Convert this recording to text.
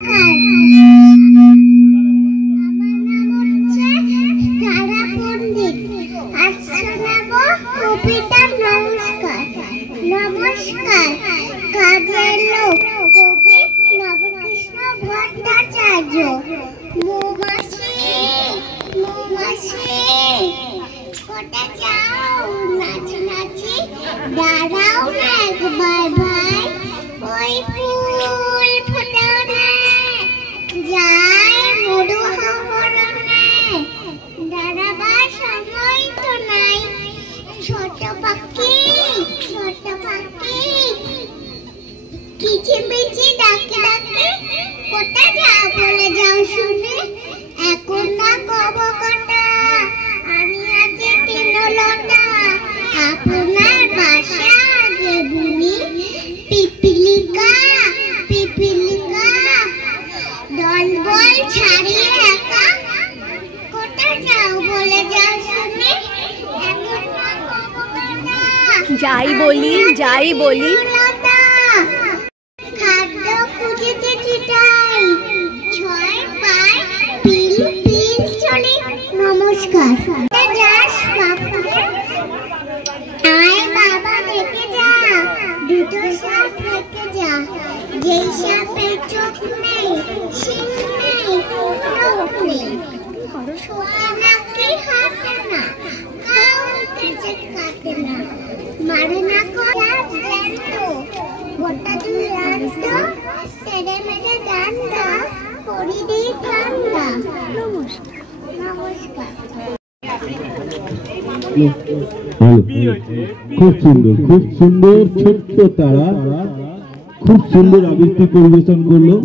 নমস্কার। কাজের লোক কবি নবকৃষ্ণ ভট্টাচার্য। মৌমাছি মৌমাছি কোথায় যাও নাচি নাচি, দাঁড়াও না একবার ভাই, ওই ফুল ফোটাও না যায় মধু হরণে, দাঁড়াবার সময় তো নাই। ছোট পাখি কিচিমিচি ডাকে ডাকে, কোথায় যাও বলে যাও শুনে, এখন না কব কটা আমি আছি তিনলতা, আপনার বাসা আগে বুনি পিপিলিকা পিপিলিকা, দলবল ছাড়িয়ে একা, কোথায় যাও বলে যাও শুনে, এখন না কব কটা যাই বলি খাদ্য খুঁজেতে চিটাই, ছয় পায় পিল পিল চলে। নমস্কার। যাস আয় বাবা দেখে যা, দুটো সাপ দেখে যা, যেই সাপের চোখ নেই, শিং নেই, নখ নেই, ছোঁয়া নাকি হাতে না, কাউকে কাটে না, মারে না করা জ্যান্ত, গোটা দুই রান্ত, তেরে মেরে গান্ডা, করি দিই ঠান্ডা। নমস্কার। খুব সুন্দর ছোট্ট তারা খুব সুন্দর আবৃত্তি পরিবেশন করলো।